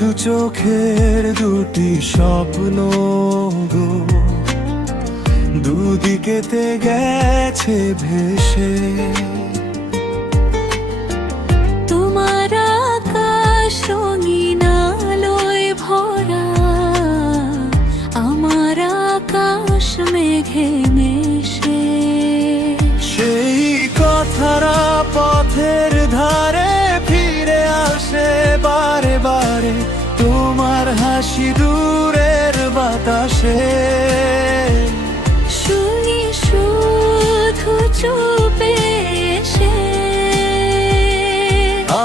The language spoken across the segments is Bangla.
দু চোখের দুটি স্বপ্ন গো, দুদিকেতে গেছে ভেসে। তোমার আকাশ রঙিন আলোয় ভরা, আমার আকাশ মেঘে মেশে। সেই কথারা পথের ধারে ফিরে আসে বারে বারে, তোমার হাসি দূরের বাতাসে। শুনি শুধু চুপে এসে,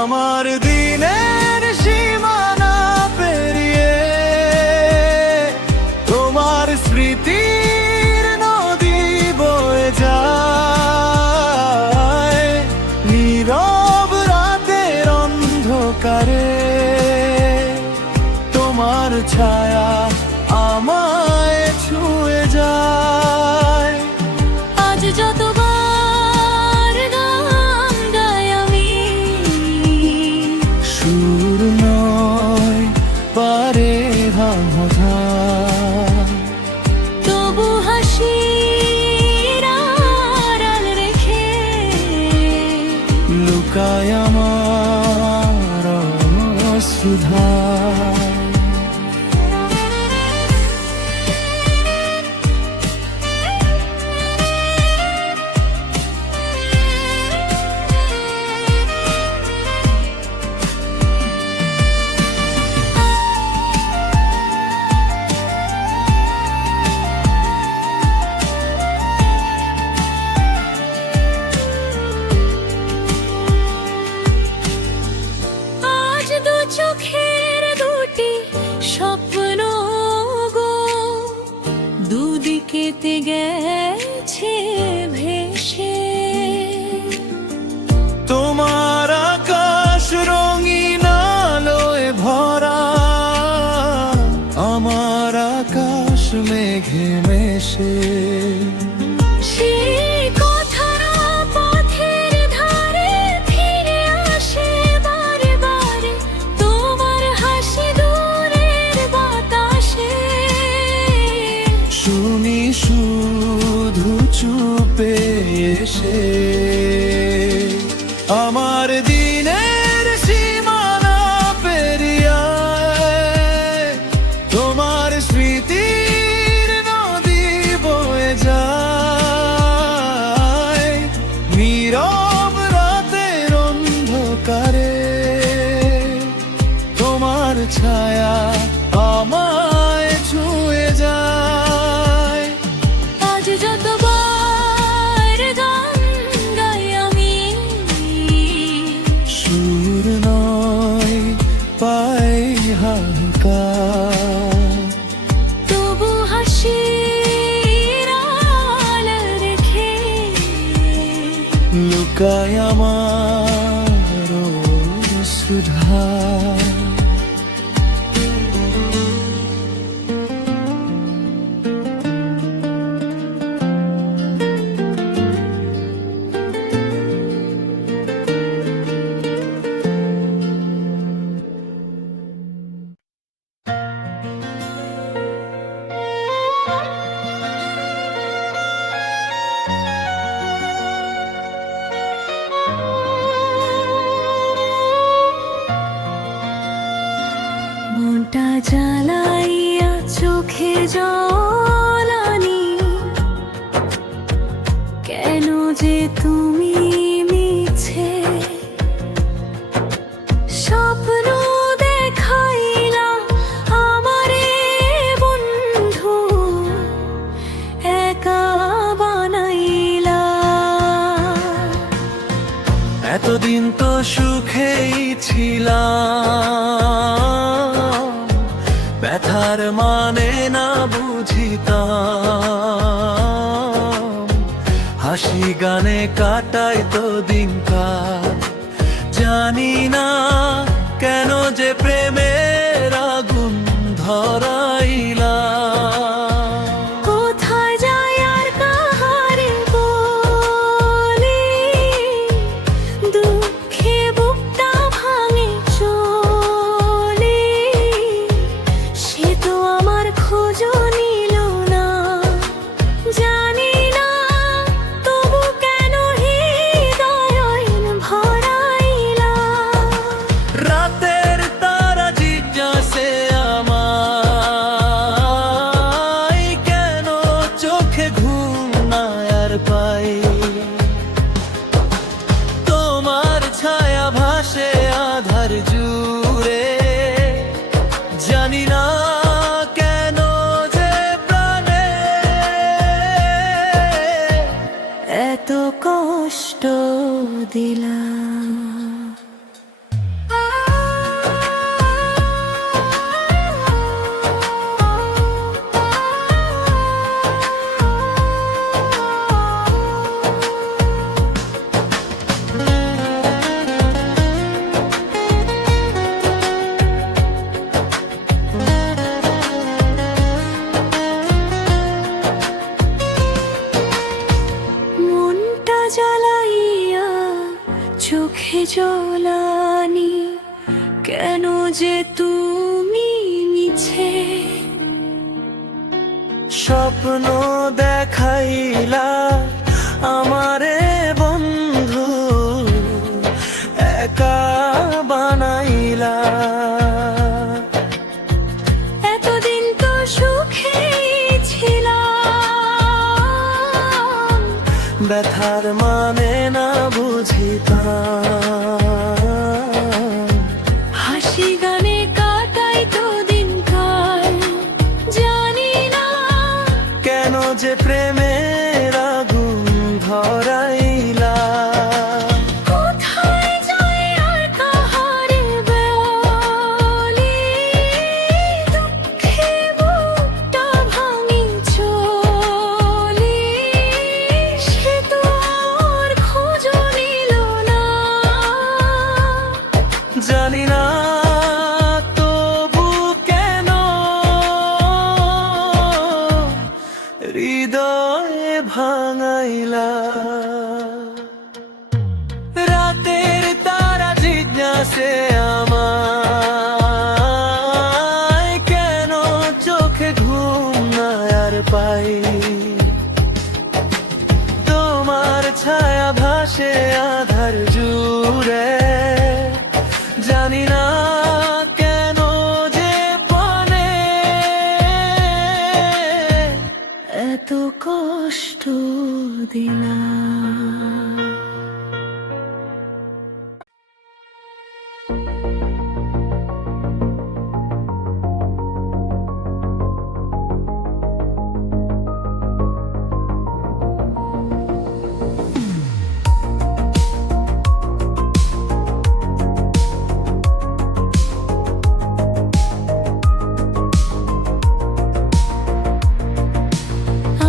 আমার দিনের সীমানা পেরিয়ে তোমার স্মৃতির নদী বয়ে যায়। নীরব রাতের অন্ধকারে তোমার ছায়া আমায় ছুঁয়ে যায়। আজ যতবার গান গাই আমি, সুর নয় পারে হামধা, তবু হাসির আড়াল রেখে লুকায় আমার অশ্রুধা। আজ দু চোখের দুটি স্বপ্ন গো, দুদিকেতে গেছে ভেসে। তোমার আকাশ রঙিন আলোয় ভরা, আমার আকাশ মেঘে মেশে। সেই কথারা পথের ধারে ফিরে আসে বারে বারে, তোমার হাসি দূরের বাতাসে। শুনি শুধু চুপে এসে, আমার দিনের সীমানা পেরিয়ে তোমার স্মৃতির নদী বয়ে যায়। নীরব রাতের অন্ধকারে তোমার ছায়া আমায় ছুঁয়ে যায়। আজ যতবার গান গাই আমি, সুর নয় পাই হাহাকার, তবু হাসির আড়াল রেখে লুকায় আমার অশ্রুধা। মনটা জ্বালাইয়া চোখে জল আনি, কেন যে তুমি মিছে স্বপ্ন দেখাইলা আমারে বন্ধু, একা বানাইলা। এতদিন তো সুখেই ছিলাম, ব্যথার মানে না বুঝিতাম। হাসি গানে কাটাই তো দিনকাল, জানি না কেন যে প্রেমের আগুন ধরাইলা। কোথায় যাই আর কাহারে বলি, দুঃখে বুকটা ভাঙে চলি। দিলাম। মনটা জ্বালাইয়া চোখে জলানি, কেন যে তুমি মিছে স্বপ্ন দেখাইলা আমারে বন্ধু, একা বানাইলা। এতদিন তো সুখে ছিলাম, ব্যথার মানে না বুঝিতাম। হাসি গানে কাটাই তো দিনকাল, জানি না কেন যে প্রেমের আগুন ধরাইলা। কোথায় যাই আর কাহারে বলি, দুঃখে বুকটা ভাঙি চলি, সে তো আর খোঁজ নিল না। জানি না তবু কেন হৃদয় ভাঙাইলা। রাতের তারা জিজ্ঞাসে আমায়, কেন চোখে ঘুম না আর পাই। তোমার ছায়া ভাসে আধার জুড়ে, জানি না কেন যে পানে এত কষ্ট দিলাম।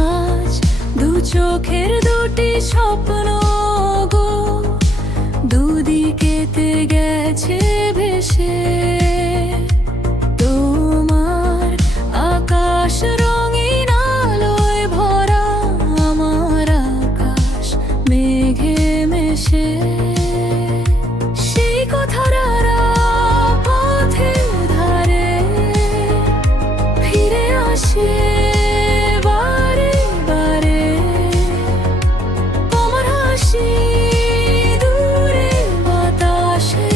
আজ দু চোখের দুটি স্বপ্ন গো, দুদিকেতে গেছে ভেসে। তোমার আকাশ রঙিন আলোয় ভরা, আমার আকাশ মেঘে মেশে। সেই কথারা পথের ধারে ফিরে আসে বারে বারে। তোমার হাসি দূরে বাতাসে,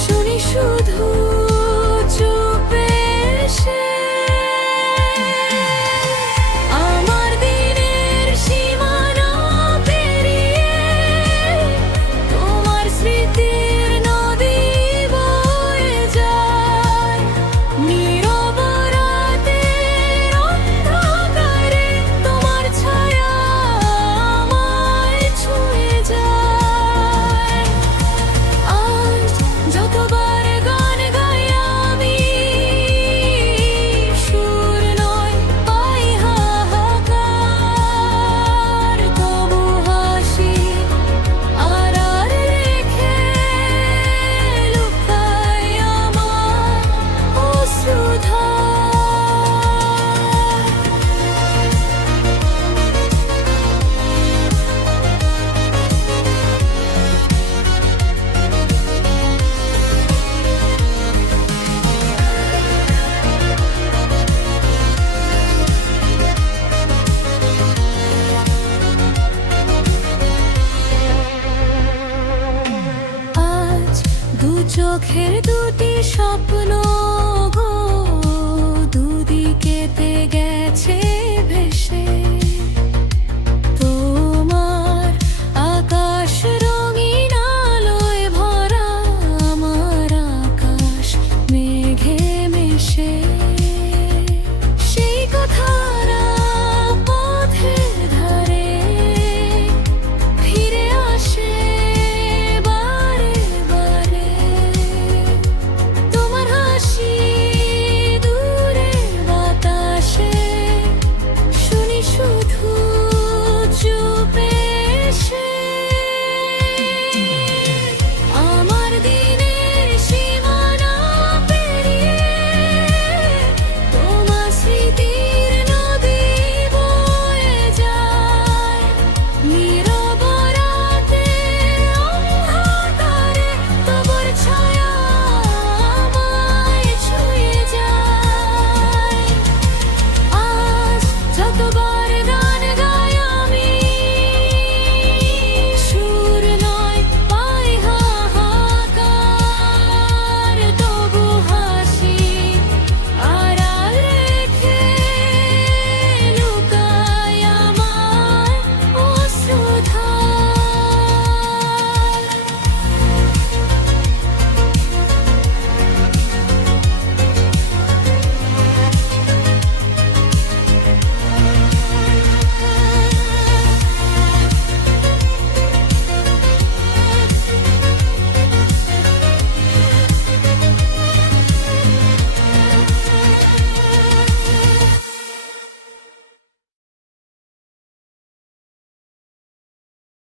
শুনি শুধু চুপে এসে। আমার দিনের সীমানা পেরিয়ে তোমার স্মৃতির নদী বয়ে যায়। নীরব রাতের অন্ধকারে তোমার ছায়া আমায় ছুঁয়ে যায়। আজ যতবার গান গাই আমি, সুর নয় পাই হাহাকার। তবু হাসি আড়াল রেখে লুকাই আমার অশ্রুধার। আজ দু চোখের দুটি স্বপ্ন